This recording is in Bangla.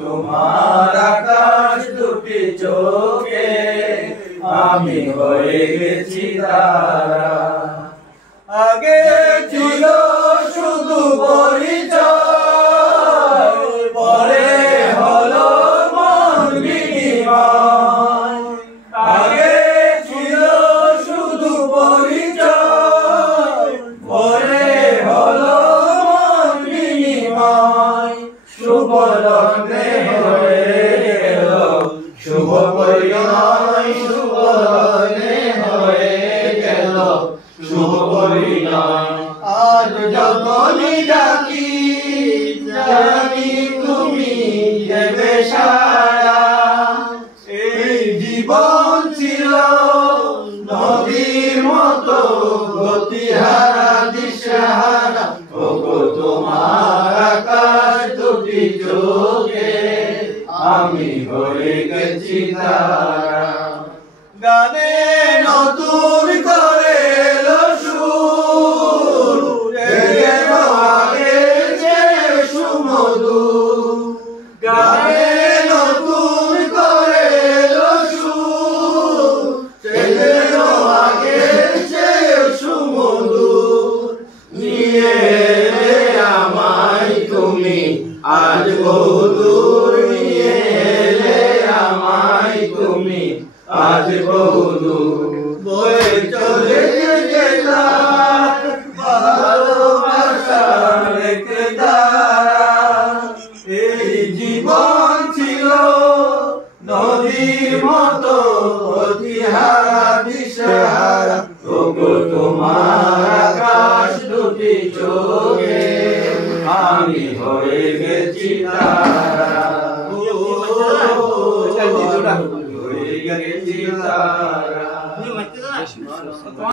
তোমার আকাশ দুটি চোখে আমি হয়ে গেছি তারা। আগে ছিল শুধু পরিচয়, পরে হলো মন বিনিময়। আগে ছিল শুধু পরিচয়, পরে হলো মন বিনিময়। শুভ লগ্নে হয়ে গেল শুভ পরিণয়, শুভ লগ্নে হয়ে গেল শুভ পরিণয়। আজ যতই ডাকি জানি তুমি দেবে সাড়া। এই জীবন ছিল নদীর মতো গতিহারা দিশাহারা, ওগো তোমার আকাশ দুটি চোখে আমি হয়ে গেছি তারা। গানে নতুন করে এলো সুর, এলো আগের চেয়ে সুমধুর। গানে নতুন করে এলো সুর, এলো আগের চেয়ে সুমধুর। নিয়ে এলে আমায় তুমি আজ বহুদূর, নিয়ে এলে আমায় তুমি আজ বহুদূর। বয়ে চলে গেলাম ভালোবাসার রেখে ধারা। এই জীবন ছিল নদীর মতো গতিহারা দিশাহারা, ওগো তোমার আকাশ দুটি চোখে আমি হয়ে গেছি তারা। হয়ে গেছি তারা।